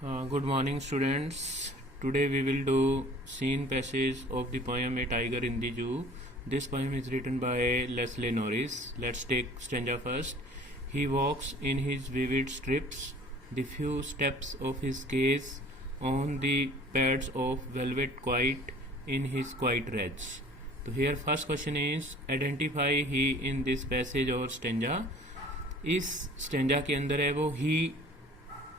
Good morning, students. Today we will do scene passage of the poem A Tiger in the Zoo. This poem is written by Leslie Norris. Let's take stanza first. He walks in his vivid strips, the few steps of his gaze on the pads of velvet quiet in his quiet reds. So here first question is identify he in this passage or stanza. इस stanza के अंदर है वो ही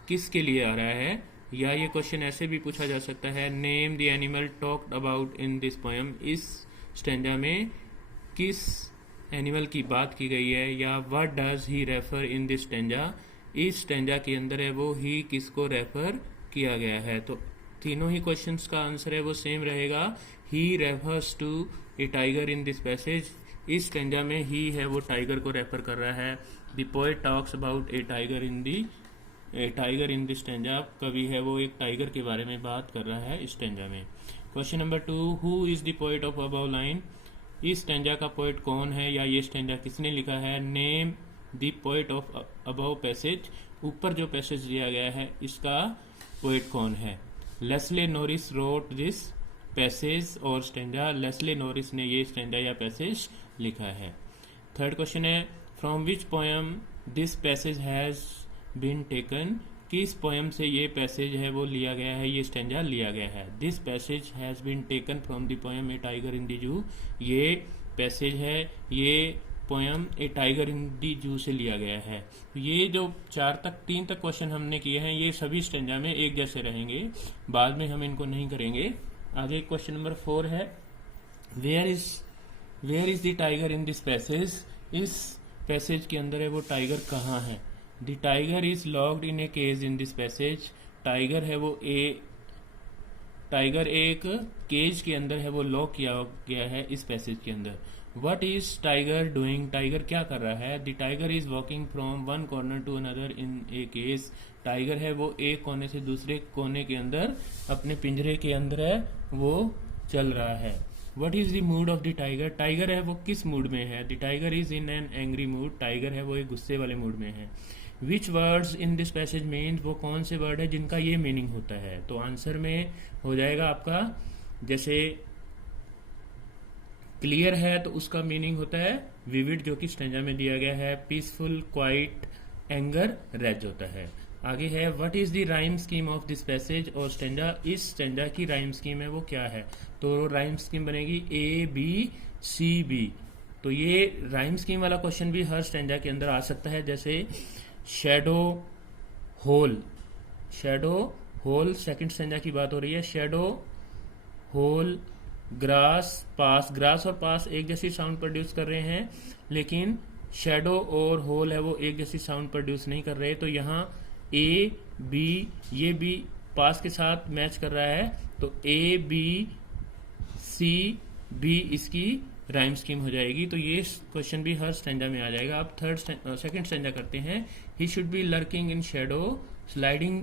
किसके लिए आ रहा है, या ये क्वेश्चन ऐसे भी पूछा जा सकता है name the animal talked about in this poem. इस स्टेंजा में किस एनिमल की बात की गई है, या what does he refer in this stanza. इस स्टेंजा के अंदर है वो ही किसको रेफर किया गया है। तो तीनों ही क्वेश्चंस का आंसर है वो सेम रहेगा, he refers to a tiger in this passage. इस स्टेंजा में ही है वो टाइगर को रेफर कर रहा है। The poet talks about A tiger in the stanza. कवि है वो एक टाइगर के बारे में बात कर रहा है इस स्टेंजा में। Question number 2, who is the poet of above line. इस स्टेंजा का पोएट कौन है, या ये स्टेंजा किसने लिखा है। Name the poet of above passage. ऊपर जो पैसेज दिया गया है इसका पोएट कौन है। Leslie Norris wrote this passage और स्टेंजा। लेस्ले नॉरिस ने ये स्टेंजा या पैसेज लिखा है। थर्ड क्वेश्चन है from which poem this passage has been taken. किस पोएम से ये पैसेज है वो लिया गया है, ये स्टेंजा लिया गया है। This passage has been taken from the poem a tiger in the zoo. ये पैसेज है, ये poem a tiger in the zoo से लिया गया है। ये जो 3 तक क्वेश्चन हमने किए हैं ये सभी स्टेंजा में एक जैसे रहेंगे, बाद में हम इनको नहीं करेंगे। आगे क्वेश्चन नंबर 4 है where is the tiger in this passage. इस पैसेज के अंदर है वो टाइगर कहाँ है। The tiger is locked in a cage in this passage. Tiger है वो टाइगर एक केज के अंदर है वो लॉक किया गया है इस पैसेज के अंदर। What is tiger doing. Tiger क्या कर रहा है। The tiger is walking from one corner to another in a cage. Tiger है वो एक कोने से दूसरे कोने के अंदर अपने पिंजरे के अंदर है वो चल रहा है। What is the mood off the tiger. Tiger है वो किस मूड में है। The tiger is in an angry mood. Tiger है वो एक गुस्से वाले मूड में है। विच words in this passage means. वो कौन से वर्ड है जिनका ये मीनिंग होता है। तो आंसर में हो जाएगा आपका, जैसे क्लियर है तो उसका मीनिंग होता है विविड, जो कि स्टेंजा में दिया गया है। पीसफुल, क्वाइट, एंगर, रेज होता है। आगे है what is the rhyme scheme of this passage और स्टेंजा। इस स्टेंजा की राइम स्कीम है वो क्या है। तो राइम स्कीम बनेगी ABCB। तो ये राइम स्कीम वाला क्वेश्चन भी हर स्टेंजा के अंदर आ सकता है, जैसे शेडो होल सेकंड स्टेंजा की बात हो रही है। शेडो होल ग्रास पास। ग्रास और पास एक जैसी साउंड प्रोड्यूस कर रहे हैं, लेकिन शेडो और होल है वो एक जैसी साउंड प्रोड्यूस नहीं कर रहे। तो यहाँ A B ये भी पास के साथ मैच कर रहा है, तो ABCB इसकी राइम स्कीम हो जाएगी। तो ये क्वेश्चन भी हर स्टेंजा में आ जाएगा। अब सेकंड स्टेंजा करते हैं। He should be lurking in shadow sliding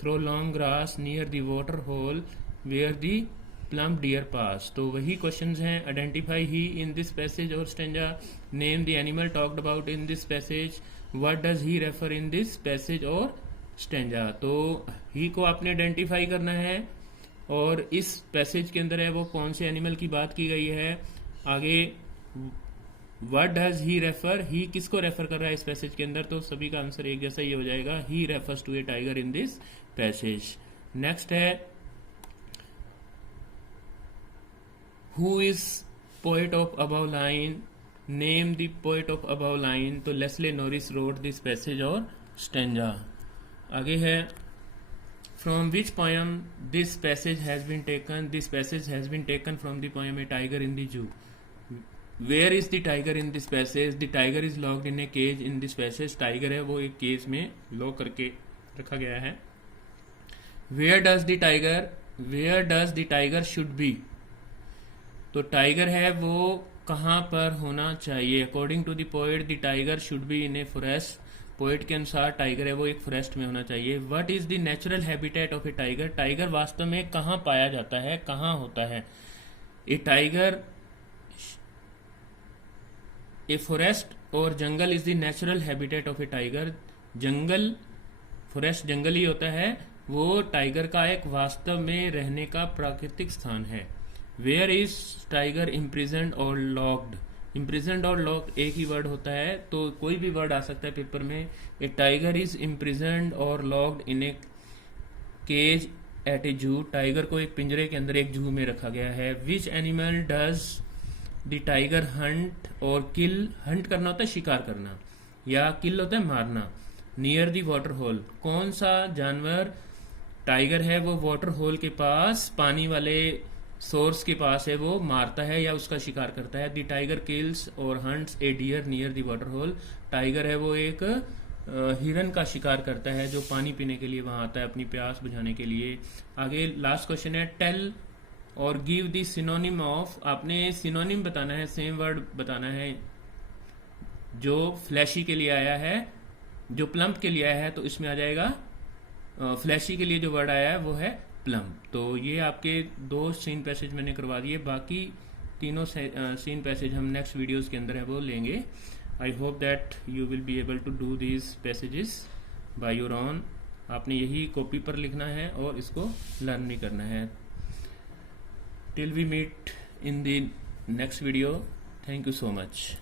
through long grass near the water hole where the plump deer pass. तो वही क्वेश्चंस हैं identify he in this passage और stanza, name the animal talked about in this passage, what does he refer in this passage और stanza. तो he को आपने identify करना है और इस पैसेज के अंदर है वो कौन से एनिमल की बात की गई है। आगे व्हाट डज ही रेफर, ही किसको रेफर कर रहा है इस पैसेज के अंदर। तो सभी का आंसर एक जैसा ही हो जाएगा, he refers to a tiger in this passage. Next है who is poet of above line, name the poet of above line. तो Leslie Norris wrote this passage और स्टेंजा। आगे है from which poem this passage has been taken. This passage has been taken from the poem a tiger in the zoo. Where is the tiger in this passage. The tiger is locked in a cage in this passage. Tiger है वो एक cage में lock करके रखा गया है। Where does the tiger should be. तो tiger है वो कहाँ पर होना चाहिए। According to the poet the tiger should be in a forest. Poet के अनुसार टाइगर है वो एक फॉरेस्ट में होना चाहिए। What is the natural habitat of a tiger. Tiger वास्तव में कहाँ पाया जाता है, कहाँ होता है। ए tiger, a forest or jungle is the natural habitat of a tiger. जंगल, फॉरेस्ट जंगल ही होता है, वो टाइगर का एक वास्तव में रहने का प्राकृतिक स्थान है। Where is tiger इम्प्रिजेंट or locked. इम्प्रिजेंट or locked एक ही वर्ड होता है, तो कोई भी वर्ड आ सकता है पेपर में। ए tiger is imprisoned or locked in a cage at a zoo. Tiger को एक पिंजरे के अंदर एक जू में रखा गया है। Which animal does the tiger Hunt और किल। हंट करना होता है शिकार करना, या किल होता है मारना। Near the water hole. कौन सा जानवर टाइगर है वो वाटर होल के पास, पानी वाले सोर्स के पास है, वो मारता है या उसका शिकार करता है। द टाइगर किल्स और hunts a deer near the water hole. Tiger है वो एक हिरन का शिकार करता है जो पानी पीने के लिए वहां आता है, अपनी प्यास बुझाने के लिए। आगे लास्ट क्वेश्चन है, टेल और गिव द सिनोनिम ऑफ। आपने सिनोनिम बताना है, सेम वर्ड बताना है जो फ्लैशी के लिए आया है, जो प्लम्प के लिए आया है, तो इसमें आ जाएगा फ्लैशी के लिए जो वर्ड आया है वो है प्लम्प। तो ये आपके 2 सीन पैसेज मैंने करवा दिए, बाकी तीनों सीन पैसेज हम नेक्स्ट वीडियोस के अंदर है वो लेंगे। I hope that you will be able to do these passages by your own. आपने यही कॉपी पर लिखना है और इसको लर्न भी करना है। Till we meet in the next video, thank you so much.